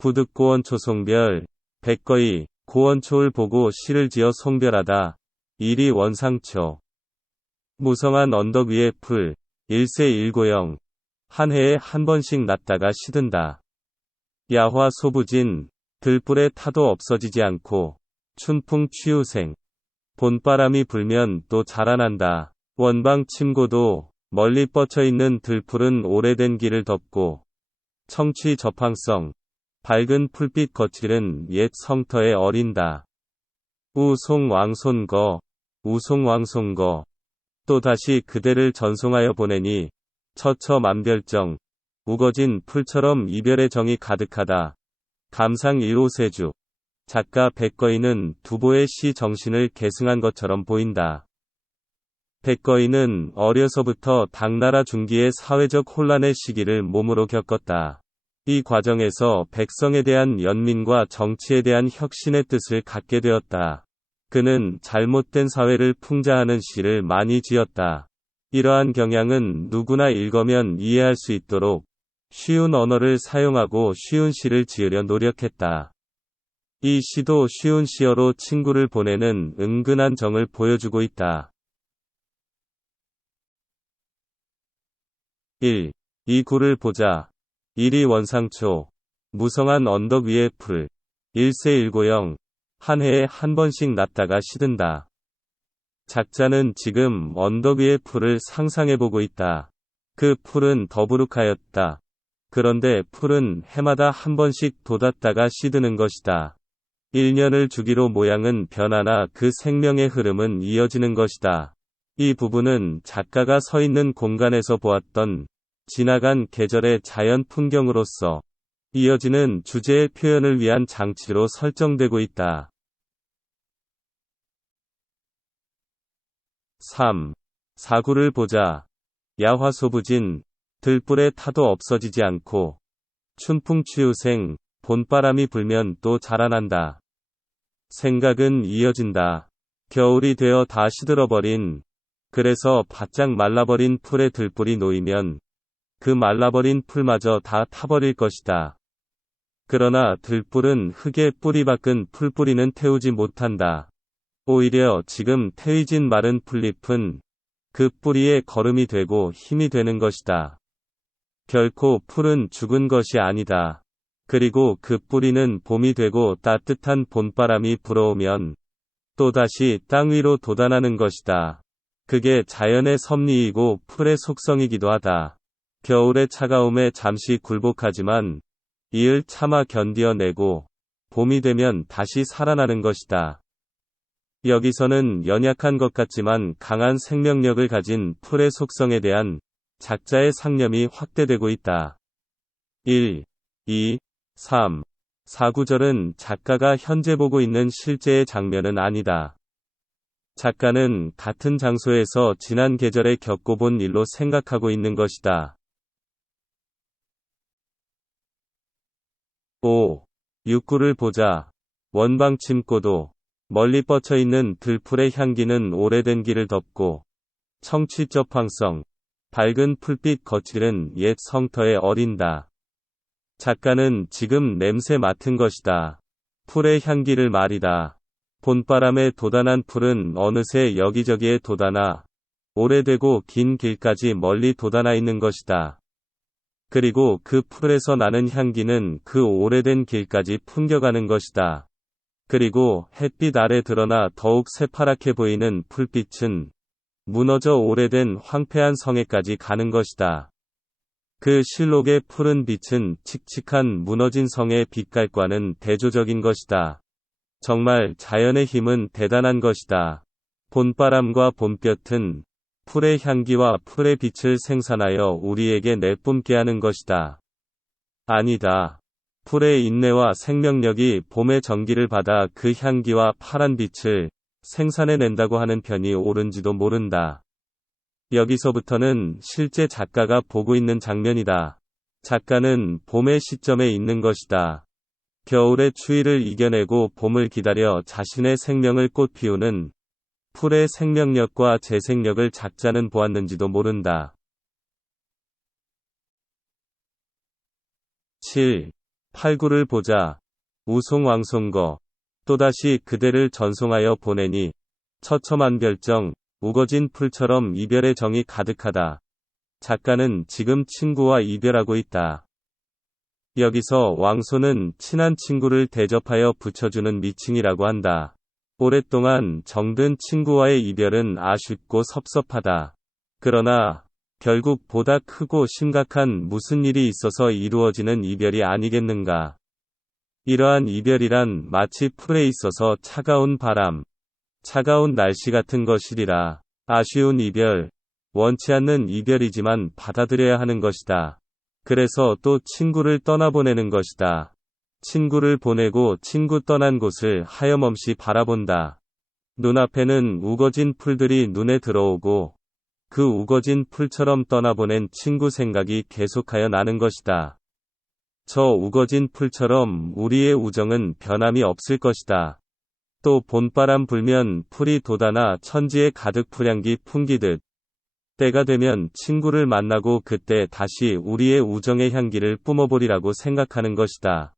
부득고원 초송별, 백거이, 고원초을 보고 시를 지어 송별하다. 일이 원상초. 무성한 언덕 위의 풀, 일세일고형. 한 해에 한 번씩 났다가 시든다. 야화 소부진, 들불에 타도 없어지지 않고, 춘풍 취우생. 봄바람이 불면 또 자라난다. 원방 침고도, 멀리 뻗쳐있는 들풀은 오래된 길을 덮고, 청취 저팡성. 밝은 풀빛 거칠은 옛 성터에 어린다. 우송왕손거, 우송왕손거. 또다시 그대를 전송하여 보내니, 처처만별정. 우거진 풀처럼 이별의 정이 가득하다. 감상 1호세주. 작가 백거이는 두보의 시 정신을 계승한 것처럼 보인다. 백거이는 어려서부터 당나라 중기의 사회적 혼란의 시기를 몸으로 겪었다. 이 과정에서 백성에 대한 연민과 정치에 대한 혁신의 뜻을 갖게 되었다. 그는 잘못된 사회를 풍자하는 시를 많이 지었다. 이러한 경향은 누구나 읽으면 이해할 수 있도록 쉬운 언어를 사용하고 쉬운 시를 지으려 노력했다. 이 시도 쉬운 시어로 친구를 보내는 은근한 정을 보여주고 있다. 1. 이 굴을 보자. 일이 원상초. 무성한 언덕 위의 풀. 일세일고형. 한 해에 한 번씩 났다가 시든다. 작자는 지금 언덕 위의 풀을 상상해보고 있다. 그 풀은 더부룩하였다. 그런데 풀은 해마다 한 번씩 돋았다가 시드는 것이다. 1년을 주기로 모양은 변하나 그 생명의 흐름은 이어지는 것이다. 이 부분은 작가가 서 있는 공간에서 보았던 지나간 계절의 자연 풍경으로서 이어지는 주제의 표현을 위한 장치로 설정되고 있다. 3. 사구를 보자. 야화소부진, 들불에 타도 없어지지 않고, 춘풍취우생, 봄바람이 불면 또 자라난다. 생각은 이어진다. 겨울이 되어 다 시들어버린, 그래서 바짝 말라버린 풀에 들불이 놓이면, 그 말라버린 풀마저 다 타버릴 것이다. 그러나 들불은 흙에 뿌리 박은 풀뿌리는 태우지 못한다. 오히려 지금 태위진 마른 풀잎은 그 뿌리에 거름이 되고 힘이 되는 것이다. 결코 풀은 죽은 것이 아니다. 그리고 그 뿌리는 봄이 되고 따뜻한 봄바람이 불어오면 또다시 땅 위로 돋아나는 것이다. 그게 자연의 섭리이고 풀의 속성이기도 하다. 겨울의 차가움에 잠시 굴복하지만 이을 참아 견디어내고 봄이 되면 다시 살아나는 것이다. 여기서는 연약한 것 같지만 강한 생명력을 가진 풀의 속성에 대한 작자의 상념이 확대되고 있다. 1, 2, 3, 4구절은 작가가 현재 보고 있는 실제의 장면은 아니다. 작가는 같은 장소에서 지난 계절에 겪어본 일로 생각하고 있는 것이다. 5. 육구를 보자. 원방 침고도. 멀리 뻗쳐있는 들풀의 향기는 오래된 길을 덮고 청취접황성. 밝은 풀빛 거칠은 옛 성터에 어린다. 작가는 지금 냄새 맡은 것이다. 풀의 향기를 말이다. 봄바람에 돋아난 풀은 어느새 여기저기에 돋아나 오래되고 긴 길까지 멀리 돋아나 있는 것이다. 그리고 그 풀에서 나는 향기는 그 오래된 길까지 풍겨가는 것이다. 그리고 햇빛 아래 드러나 더욱 새파랗게 보이는 풀빛은 무너져 오래된 황폐한 성에까지 가는 것이다. 그 실록의 푸른 빛은 칙칙한 무너진 성의 빛깔과는 대조적인 것이다. 정말 자연의 힘은 대단한 것이다. 봄바람과 봄볕은 풀의 향기와 풀의 빛을 생산하여 우리에게 내뿜게 하는 것이다. 아니다. 풀의 인내와 생명력이 봄의 전기를 받아 그 향기와 파란 빛을 생산해낸다고 하는 편이 옳은지도 모른다. 여기서부터는 실제 작가가 보고 있는 장면이다. 작가는 봄의 시점에 있는 것이다. 겨울의 추위를 이겨내고 봄을 기다려 자신의 생명을 꽃피우는 풀의 생명력과 재생력을 작자는 보았는지도 모른다. 7. 팔구를 보자. 우송왕송거. 또다시 그대를 전송하여 보내니 처처만별정, 우거진 풀처럼 이별의 정이 가득하다. 작가는 지금 친구와 이별하고 있다. 여기서 왕소는 친한 친구를 대접하여 붙여주는 미칭이라고 한다. 오랫동안 정든 친구와의 이별은 아쉽고 섭섭하다. 그러나 결국 보다 크고 심각한 무슨 일이 있어서 이루어지는 이별이 아니겠는가. 이러한 이별이란 마치 풀에 있어서 차가운 바람, 차가운 날씨 같은 것이리라. 아쉬운 이별, 원치 않는 이별이지만 받아들여야 하는 것이다. 그래서 또 친구를 떠나보내는 것이다. 친구를 보내고 친구 떠난 곳을 하염없이 바라본다. 눈앞에는 우거진 풀들이 눈에 들어오고 그 우거진 풀처럼 떠나보낸 친구 생각이 계속하여 나는 것이다. 저 우거진 풀처럼 우리의 우정은 변함이 없을 것이다. 또 봄바람 불면 풀이 돋아나 천지에 가득 풀향기 풍기듯 때가 되면 친구를 만나고 그때 다시 우리의 우정의 향기를 뿜어보리라고 생각하는 것이다.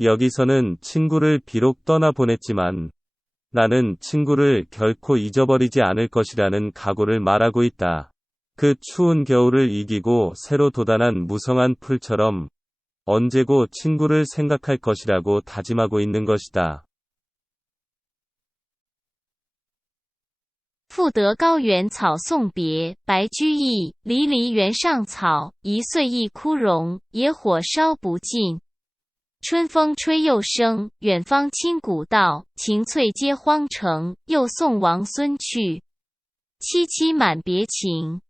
여기서는 친구를 비록 떠나보냈지만 나는 친구를 결코 잊어버리지 않을 것이라는 각오를 말하고 있다. 그 추운 겨울을 이기고 새로 돋아난 무성한 풀처럼 언제고 친구를 생각할 것이라고 다짐하고 있는 것이다. 赋得高原草送别，白居易。离离原上草，一岁一枯荣。野火烧不尽，春风吹又生。远方清古道，晴翠接荒城。又送王孙去，萋萋满别情。